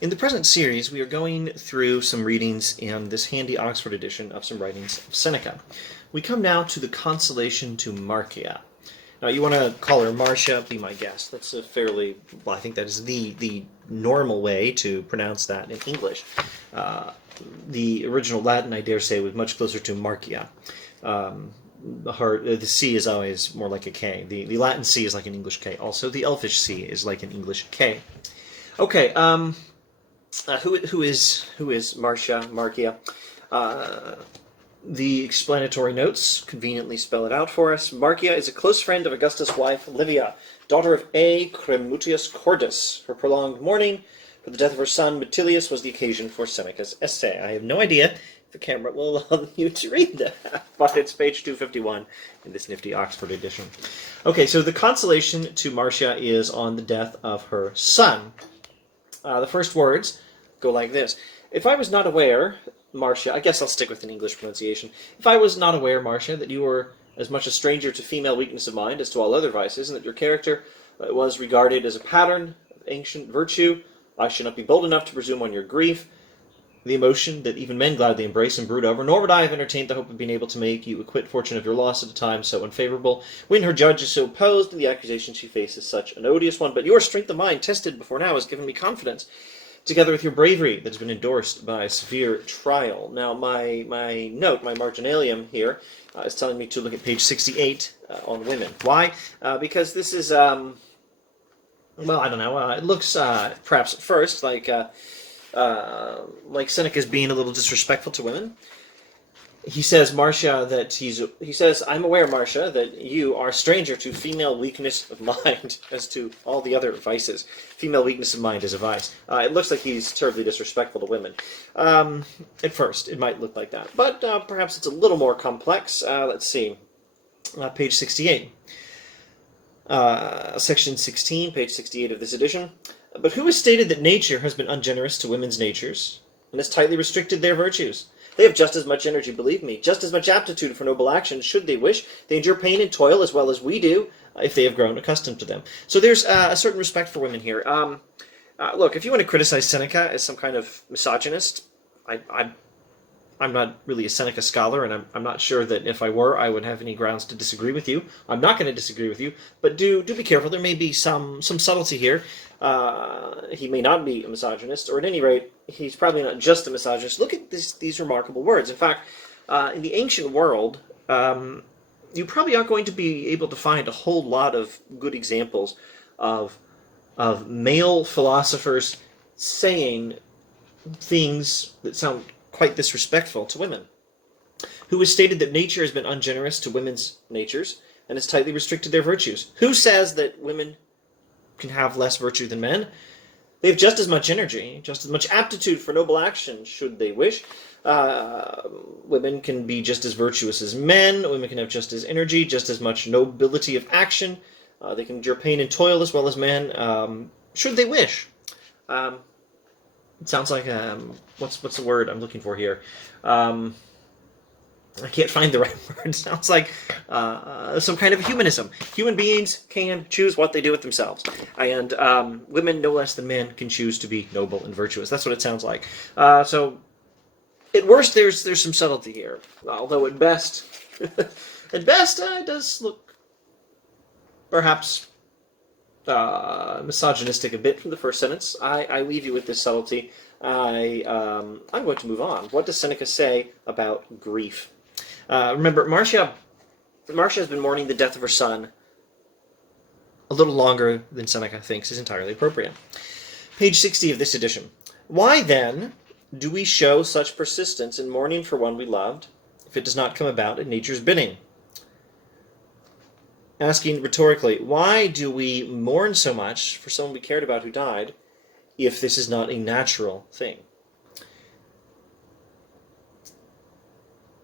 In the present series, we are going through some readings in this handy Oxford edition of some writings of Seneca. We come now to the Consolation to Marcia. Now, you want to call her Marcia, be my guest. That's a fairly, well, I think that is the normal way to pronounce that in English. The original Latin, I dare say, was much closer to Marcia. The C is always more like a K. The Latin C is like an English K. Also, the Elfish C is like an English K. Okay, who is Marcia? The explanatory notes conveniently spell it out for us. Marcia is a close friend of Augustus' wife, Livia, daughter of A. Cremutius Cordus. Her prolonged mourning for the death of her son, Metilius, was the occasion for Seneca's essay. I have no idea if the camera will allow you to read that, but it's page 251 in this nifty Oxford edition. Okay, so the consolation to Marcia is on the death of her son. The first words go like this. If I was not aware, Marcia, I guess I'll stick with an English pronunciation. If I was not aware, Marcia, that you were as much a stranger to female weakness of mind as to all other vices, and that your character was regarded as a pattern of ancient virtue, I should not be bold enough to presume on your grief, the emotion that even men gladly embrace and brood over, nor would I have entertained the hope of being able to make you acquit fortune of your loss at a time so unfavorable, when her judge is so opposed, and the accusation she faces such an odious one. But your strength of mind, tested before now, has given me confidence, together with your bravery that has been endorsed by a severe trial. Now, my note, my marginalium here, is telling me to look at page 68 on women. Why? Because this is, well, I don't know, it looks perhaps at first like Seneca's being a little disrespectful to women. He says, Marcia, that he says, I'm aware, Marcia, that you are a stranger to female weakness of mind, as to all the other vices. Female weakness of mind is a vice. It looks like he's terribly disrespectful to women. At first, it might look like that. But perhaps it's a little more complex. Let's see. Page 68. Section 16, page 68 of this edition. But who has stated that nature has been ungenerous to women's natures, and has tightly restricted their virtues? They have just as much energy, believe me, just as much aptitude for noble action, should they wish. They endure pain and toil as well as we do, if they have grown accustomed to them. So there's a certain respect for women here. Look, if you want to criticize Seneca as some kind of misogynist, I'm not really a Seneca scholar, and I'm not sure that if I were, I would have any grounds to disagree with you. I'm not going to disagree with you, but do be careful. There may be some subtlety here. He may not be a misogynist, or at any rate, he's probably not just a misogynist. Look at these remarkable words. In fact, in the ancient world, you probably aren't going to be able to find a whole lot of good examples of male philosophers saying things that sound quite disrespectful to women. Who has stated that nature has been ungenerous to women's natures and has tightly restricted their virtues? Who says that women can have less virtue than men? They have just as much energy, just as much aptitude for noble action, should they wish. Women can be just as virtuous as men. Women can have just as energy, just as much nobility of action. They can endure pain and toil as well as men, should they wish. It sounds like, what's the word I'm looking for here? I can't find the right word. It sounds like some kind of humanism. Human beings can choose what they do with themselves. And women, no less than men, can choose to be noble and virtuous. That's what it sounds like. So, at worst, there's some subtlety here. Although at best, it does look perhaps misogynistic a bit from the first sentence. I leave you with this subtlety. I'm going to move on. What does Seneca say about grief? Remember, Marcia has been mourning the death of her son a little longer than Seneca thinks is entirely appropriate. Page 60 of this edition. Why, then, do we show such persistence in mourning for one we loved, if it does not come about at nature's bidding? Asking rhetorically, why do we mourn so much for someone we cared about who died, if this is not a natural thing?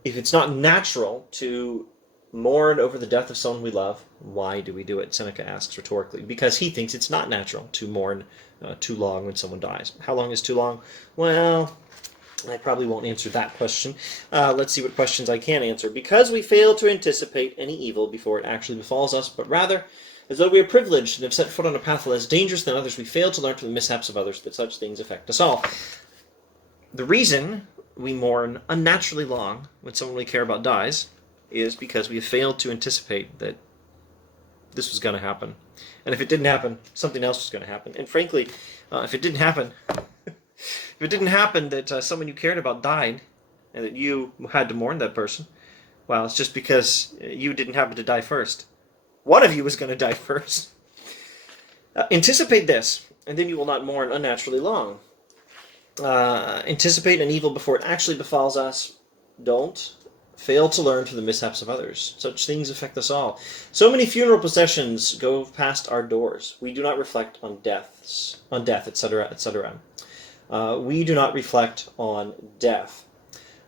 If it's not natural to mourn over the death of someone we love, why do we do it? Seneca asks rhetorically, because he thinks it's not natural to mourn too long when someone dies. How long is too long? Well, I probably won't answer that question. Let's see what questions I can answer. Because we fail to anticipate any evil before it actually befalls us, but rather As though we are privileged and have set foot on a path less dangerous than others, we fail to learn from the mishaps of others that such things affect us all. The reason we mourn unnaturally long when someone we care about dies is because we have failed to anticipate that this was going to happen. And if it didn't happen, something else was going to happen. And frankly, if it didn't happen, that someone you cared about died and that you had to mourn that person, well, it's just because you didn't happen to die first. One of you was going to die first. Anticipate this, and then you will not mourn unnaturally long. Anticipate an evil before it actually befalls us. Don't fail to learn from the mishaps of others. Such things affect us all. So many funeral processions go past our doors. We do not reflect on death, etc., etc. We do not reflect on death,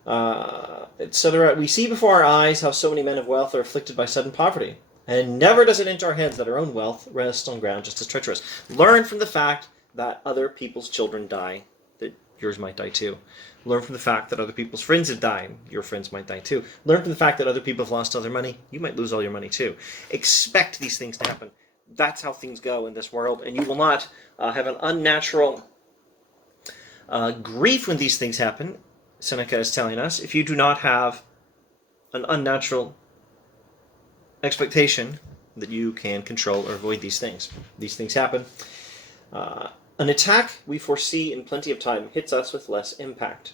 etc. We see before our eyes how so many men of wealth are afflicted by sudden poverty. And never does it enter our heads that our own wealth rests on ground just as treacherous. Learn from the fact that other people's children die, that yours might die too. Learn from the fact that other people's friends have died, your friends might die too. Learn from the fact that other people have lost all their money, you might lose all your money too. Expect these things to happen. That's how things go in this world, and you will not have an unnatural grief when these things happen. Seneca is telling us, if you do not have an unnatural expectation that you can control or avoid these things. These things happen. An attack we foresee in plenty of time hits us with less impact.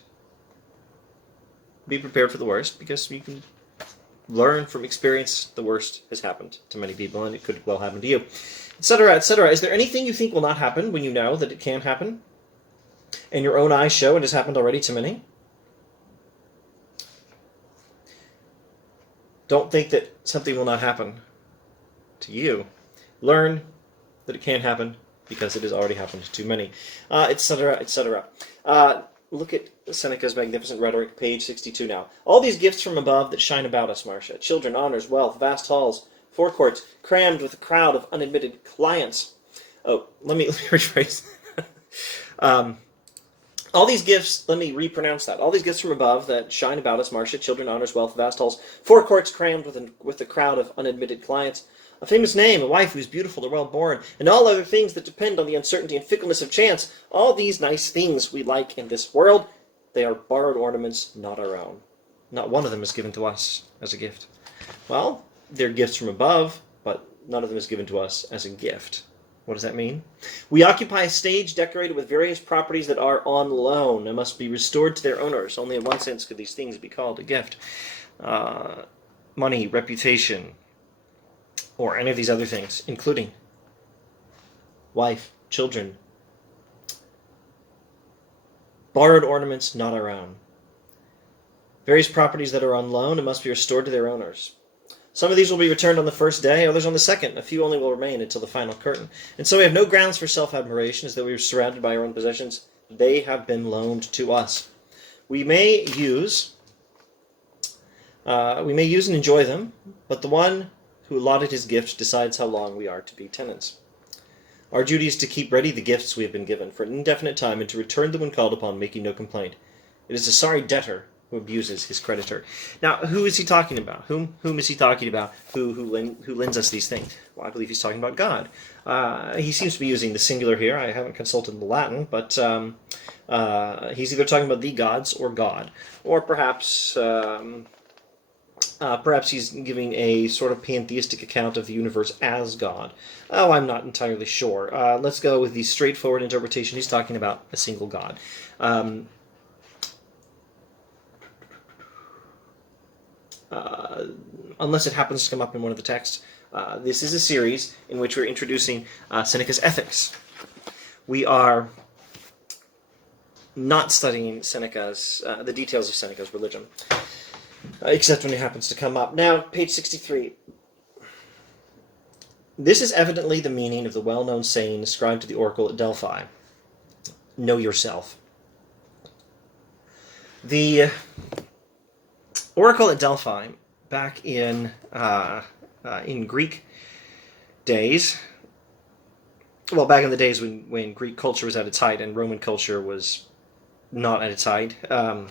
Be prepared for the worst, because you can learn from experience the worst has happened to many people, and it could well happen to you, etc., etc. Is there anything you think will not happen when you know that it can happen, and your own eyes show it has happened already to many? Don't think that something will not happen to you. Learn that it can happen because it has already happened to many, etc., etc. Look at Seneca's magnificent rhetoric, page 62 now. All these gifts from above that shine about us, Marcia. Children, honors, wealth, vast halls, forecourts, crammed with a crowd of unadmitted clients. Oh, let me rephrase. All these gifts, let me repronounce that. All these gifts from above that shine about us, Marcia, children, honors, wealth, vast halls, forecourts crammed with a crowd of unadmitted clients, a famous name, a wife who is beautiful or well-born, and all other things that depend on the uncertainty and fickleness of chance. All these nice things we like in this world, they are borrowed ornaments, not our own. Not one of them is given to us as a gift. Well, they're gifts from above, but none of them is given to us as a gift. What does that mean? We occupy a stage decorated with various properties that are on loan and must be restored to their owners. Only in one sense could these things be called a gift. Money, reputation, or any of these other things, including wife, children, borrowed ornaments, not our own. Various properties that are on loan and must be restored to their owners. Some of these will be returned on the first day, others on the second. A few only will remain until the final curtain. And so we have no grounds for self-admiration, as though we were surrounded by our own possessions. They have been loaned to us. We may use and enjoy them, but the one who allotted his gift decides how long we are to be tenants. Our duty is to keep ready the gifts we have been given for an indefinite time, and to return them when called upon, making no complaint. It is a sorry debtor who abuses his creditor. Now, who is he talking about? Whom is he talking about? Who lends us these things? Well, I believe he's talking about God. He seems to be using the singular here. I haven't consulted the Latin, but he's either talking about the gods or God, or perhaps he's giving a sort of pantheistic account of the universe as God. Oh, I'm not entirely sure. Let's go with the straightforward interpretation. He's talking about a single God. Unless it happens to come up in one of the texts. This is a series in which we're introducing Seneca's ethics. We are not studying the details of Seneca's religion, except when it happens to come up. Now, page 63. This is evidently the meaning of the well-known saying ascribed to the oracle at Delphi. Know yourself. The oracle at Delphi, back in Greek days, well, back in the days when Greek culture was at its height and Roman culture was not at its height. I'm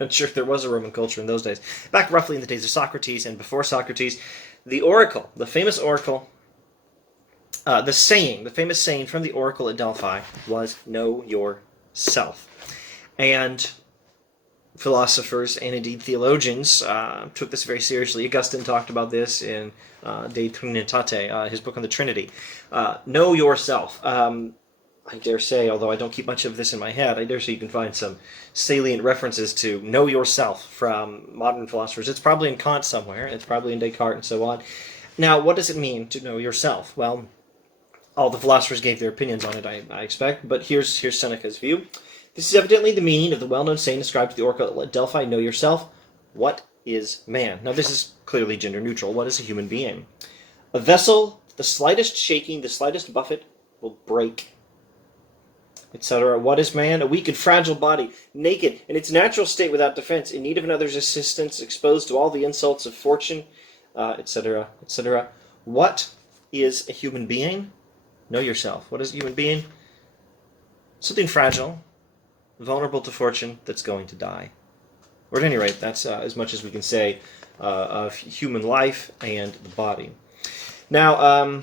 not sure if there was a Roman culture in those days. Back roughly in the days of Socrates and before Socrates, the oracle, the famous oracle The saying, the famous saying from the oracle at Delphi was, know yourself. And philosophers and indeed theologians took this very seriously. Augustine talked about this in De Trinitate, his book on the Trinity. Know yourself. I dare say, although I don't keep much of this in my head, I dare say you can find some salient references to know yourself from modern philosophers. It's probably in Kant somewhere. It's probably in Descartes and so on. Now, what does it mean to know yourself? Well, all the philosophers gave their opinions on it, I expect, but here's Seneca's view. This is evidently the meaning of the well-known saying ascribed to the oracle at Delphi, know yourself. What is man? Now, this is clearly gender-neutral. What is a human being? A vessel, the slightest shaking, the slightest buffet will break, etc. What is man? A weak and fragile body, naked, in its natural state without defense, in need of another's assistance, exposed to all the insults of fortune, etc., etc. What is a human being? Know yourself. What is a human being? Something fragile, vulnerable to fortune, that's going to die. Or at any rate, that's as much as we can say of human life and the body. Now,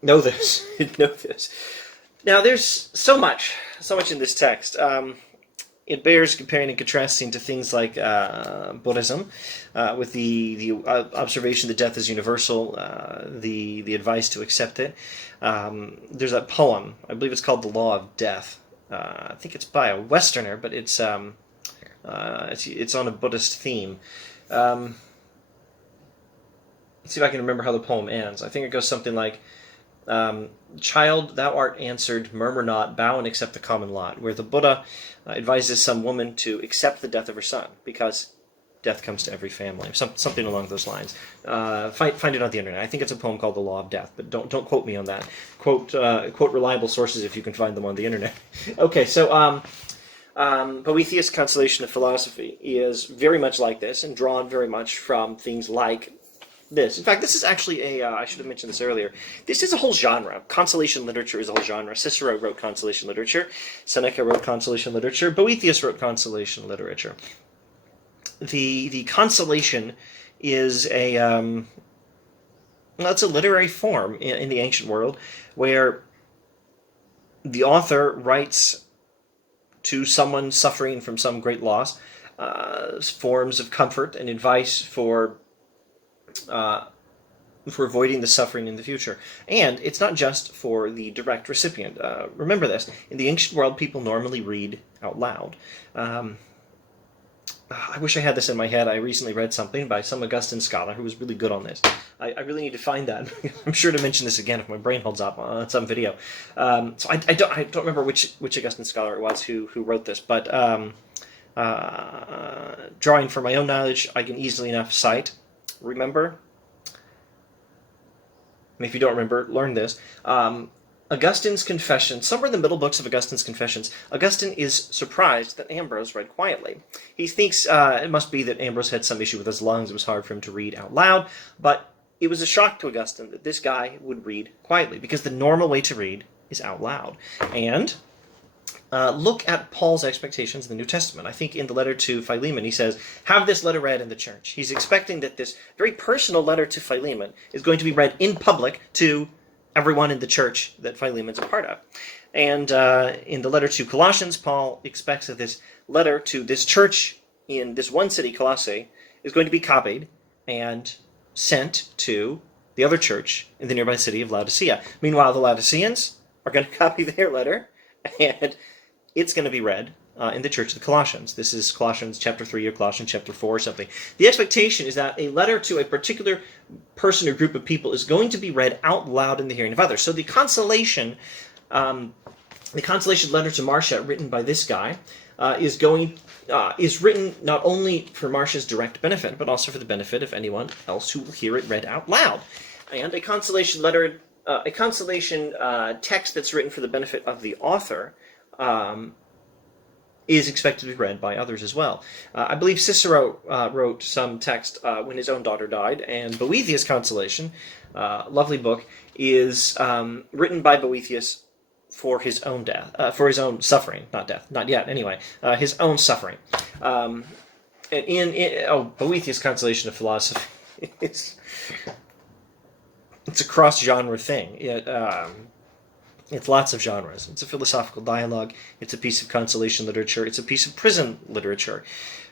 know this. Know this. Now, there's so much in this text. It bears comparing and contrasting to things like Buddhism, with the observation that death is universal, the advice to accept it. There's that poem, I believe it's called The Law of Death. I think it's by a Westerner, but it's on a Buddhist theme. Let's see if I can remember how the poem ends. I think it goes something like, child, thou art answered, murmur not, bow and accept the common lot, where the Buddha advises some woman to accept the death of her son, because death comes to every family, something along those lines. Find it on the internet. I think it's a poem called The Law of Death, but don't quote me on that. Quote reliable sources if you can find them on the internet. Okay, so Boethius' Consolation of Philosophy is very much like this, and drawn very much from things like this. In fact, this is actually I should have mentioned this earlier, this is a whole genre. Consolation literature is a whole genre. Cicero wrote consolation literature. Seneca wrote consolation literature. Boethius wrote consolation literature. The consolation is it's a literary form in the ancient world where the author writes to someone suffering from some great loss forms of comfort and advice for avoiding the suffering in the future. And it's not just for the direct recipient. Remember this, in the ancient world, people normally read out loud. I wish I had this in my head. I recently read something by some Augustine scholar who was really good on this. I really need to find that. I'm sure to mention this again if my brain holds up on some video. So I don't remember which Augustine scholar it was who wrote this, but drawing from my own knowledge, I can easily enough cite. Remember? If you don't remember, learn this. Augustine's Confession, somewhere in the middle books of Augustine's Confessions, Augustine is surprised that Ambrose read quietly. He thinks it must be that Ambrose had some issue with his lungs. It was hard for him to read out loud, but it was a shock to Augustine that this guy would read quietly, because the normal way to read is out loud. And look at Paul's expectations in the New Testament. I think in the letter to Philemon, he says, have this letter read in the church. He's expecting that this very personal letter to Philemon is going to be read in public to everyone in the church that Philemon's a part of. And in the letter to Colossians, Paul expects that this letter to this church in this one city, Colossae, is going to be copied and sent to the other church in the nearby city of Laodicea. Meanwhile, the Laodiceans are going to copy their letter, and it's going to be read in the church of the Colossians. This is Colossians chapter 3 or Colossians chapter 4 or something. The expectation is that a letter to a particular person or group of people is going to be read out loud in the hearing of others. So the consolation letter to Marcia, written by this guy, is written not only for Marcia's direct benefit, but also for the benefit of anyone else who will hear it read out loud. And a consolation letter, a consolation text that's written for the benefit of the author, is expected to be read by others as well. I believe Cicero wrote some text when his own daughter died, and Boethius' Consolation, lovely book, is written by Boethius for his own death, for his own suffering, not death, not yet, anyway, his own suffering. Boethius' Consolation of Philosophy, It's a cross-genre thing. It's lots of genres. It's a philosophical dialogue. It's a piece of consolation literature. It's a piece of prison literature.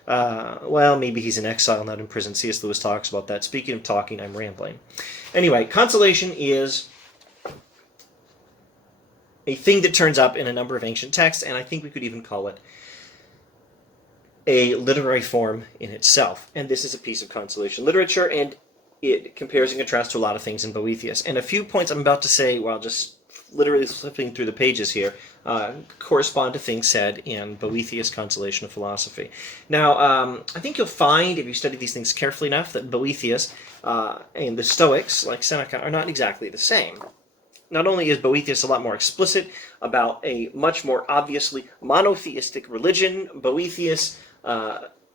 Well, maybe he's in exile, not in prison. C.S. Lewis talks about that. Speaking of talking, I'm rambling. Anyway, consolation is a thing that turns up in a number of ancient texts, and I think we could even call it a literary form in itself. And this is a piece of consolation literature, and it compares and contrasts to a lot of things in Boethius. And a few points I'm about to say, while just literally flipping through the pages here, correspond to things said in Boethius' Consolation of Philosophy. Now, I think you'll find, if you study these things carefully enough, that Boethius and the Stoics, like Seneca, are not exactly the same. Not only is Boethius a lot more explicit about a much more obviously monotheistic religion, Boethius,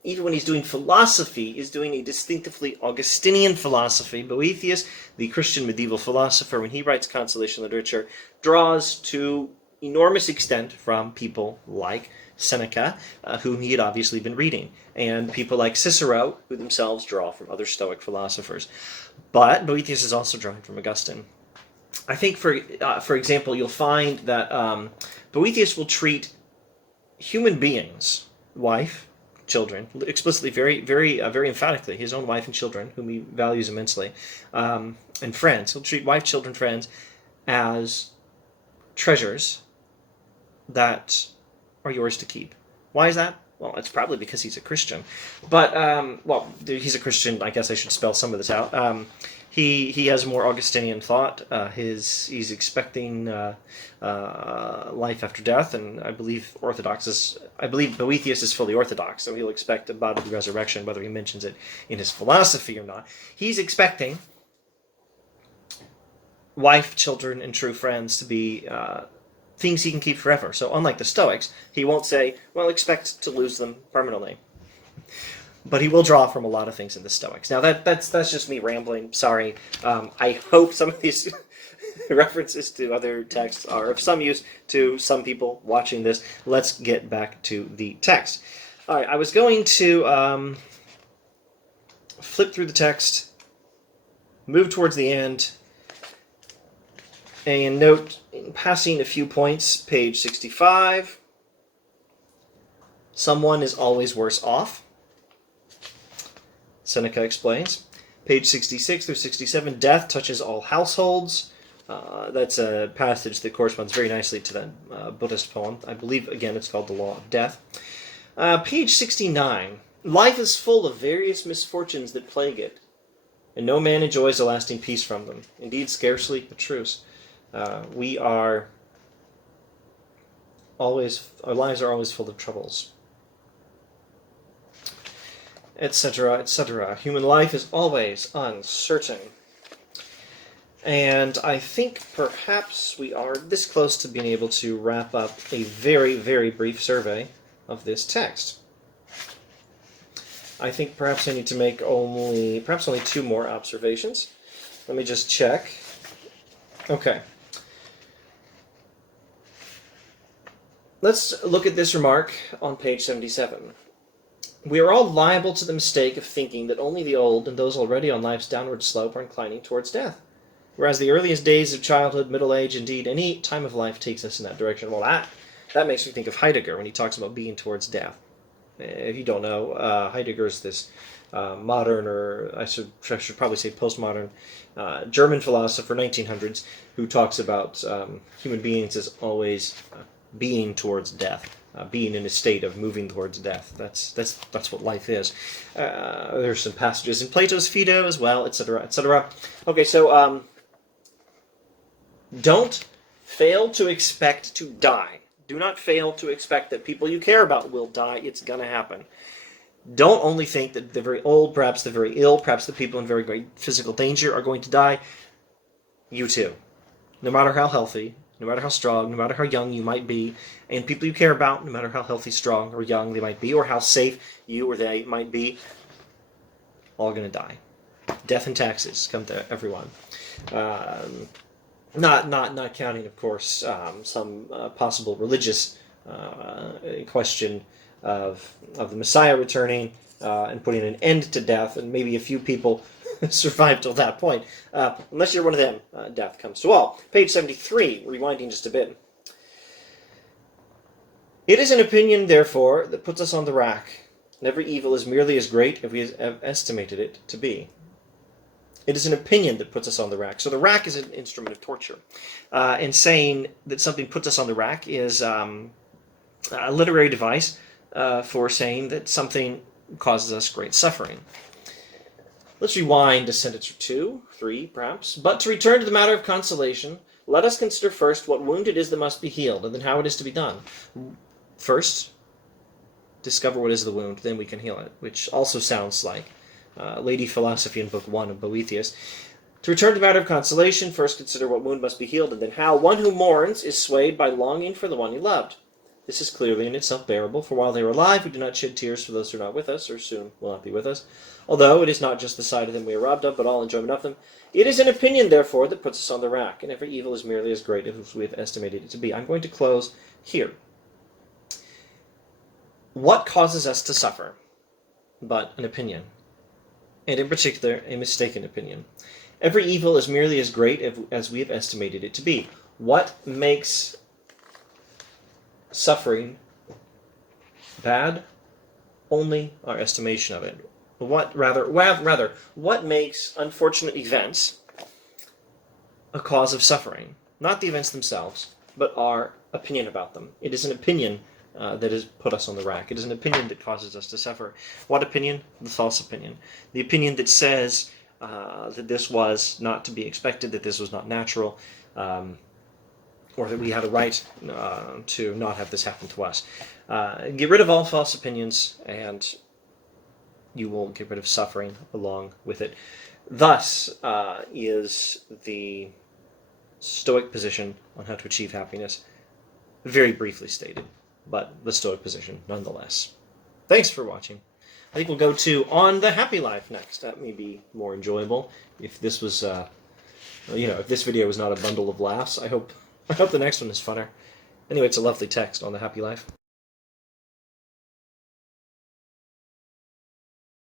even when he's doing philosophy, is doing a distinctively Augustinian philosophy. Boethius, the Christian medieval philosopher, when he writes consolation literature, draws to enormous extent from people like Seneca, whom he had obviously been reading, and people like Cicero, who themselves draw from other Stoic philosophers. But Boethius is also drawing from Augustine. I think, for example, you'll find that Boethius will treat human beings, wife, children, explicitly, very emphatically, his own wife and children, whom he values immensely, and friends. He'll treat wife, children, friends as treasures that are yours to keep. Why is that? Well, it's probably because he's a Christian. But, he's a Christian. I guess I should spell some of this out. He has more Augustinian thought. He's expecting life after death, and I believe Boethius is fully Orthodox, so he'll expect a bodily resurrection, whether he mentions it in his philosophy or not. He's expecting wife, children, and true friends to be things he can keep forever. So unlike the Stoics, he won't say, well, expect to lose them permanently. But he will draw from a lot of things in the Stoics. Now, that's just me rambling. Sorry. I hope some of these references to other texts are of some use to some people watching this. Let's get back to the text. All right, I was going to flip through the text, move towards the end, and note, in passing a few points, page 65, someone is always worse off. Seneca explains. Page 66 through 67, death touches all households. That's a passage that corresponds very nicely to that Buddhist poem. I believe, again, it's called The Law of Death. Page 69, life is full of various misfortunes that plague it, and no man enjoys a lasting peace from them. Indeed, scarcely a truce. Our lives are always full of troubles, etc., etc. Human life is always uncertain. And I think perhaps we are this close to being able to wrap up a very, very brief survey of this text. I think perhaps I need to make only two more observations. Let me just check. Okay. Let's look at this remark on page 77. We are all liable to the mistake of thinking that only the old and those already on life's downward slope are inclining towards death, whereas the earliest days of childhood, middle age, indeed any time of life takes us in that direction. Well, that makes me think of Heidegger when he talks about being towards death. If you don't know, Heidegger is this modern, or I should probably say postmodern, German philosopher, 1900s, who talks about human beings as always being towards death. Being in a state of moving towards death. That's what life is. There's some passages in Plato's Phaedo as well, etc., etc. Okay, so don't fail to expect to die. Do not fail to expect that people you care about will die. It's going to happen. Don't only think that the very old, perhaps the very ill, perhaps the people in very great physical danger are going to die. You too. No matter how healthy, no matter how strong, no matter how young you might be, and people you care about, no matter how healthy, strong, or young they might be, or how safe you or they might be, all going to die. Death and taxes come to everyone. Not counting, of course, some possible religious question of the Messiah returning and putting an end to death, and maybe a few people survive till that point. Unless you're one of them, death comes to all. Page 73, rewinding just a bit. It is an opinion, therefore, that puts us on the rack, and every evil is merely as great as we have estimated it to be. It is an opinion that puts us on the rack. So the rack is an instrument of torture. And saying that something puts us on the rack is a literary device for saying that something causes us great suffering. Let's rewind a sentence or two, three perhaps. But to return to the matter of consolation, let us consider first what wound it is that must be healed, and then how it is to be done. First, discover what is the wound, then we can heal it, which also sounds like Lady Philosophy in Book 1 of Boethius. To return to the matter of consolation, first consider what wound must be healed, and then how. One who mourns is swayed by longing for the one he loved. This is clearly in itself bearable, for while they are alive, we do not shed tears for those who are not with us, or soon will not be with us. Although it is not just the sight of them we are robbed of, but all enjoyment of them. It is an opinion, therefore, that puts us on the rack, and every evil is merely as great as we have estimated it to be. I'm going to close here. What causes us to suffer? But an opinion, and in particular, a mistaken opinion. Every evil is merely as great as we have estimated it to be. What makes suffering bad? Only our estimation of it. What makes unfortunate events a cause of suffering? Not the events themselves, but our opinion about them. It is an opinion that has put us on the rack. It is an opinion that causes us to suffer. What opinion? The false opinion. The opinion that says that this was not to be expected, that this was not natural, or that we had a right to not have this happen to us. Get rid of all false opinions, and you will get rid of suffering along with it. Thus is the Stoic position on how to achieve happiness, very briefly stated, but the Stoic position nonetheless. Thanks for watching. I think we'll go to On the Happy Life next. That may be more enjoyable. If this was, if this video was not a bundle of laughs, I hope the next one is funner. Anyway, it's a lovely text on the Happy Life.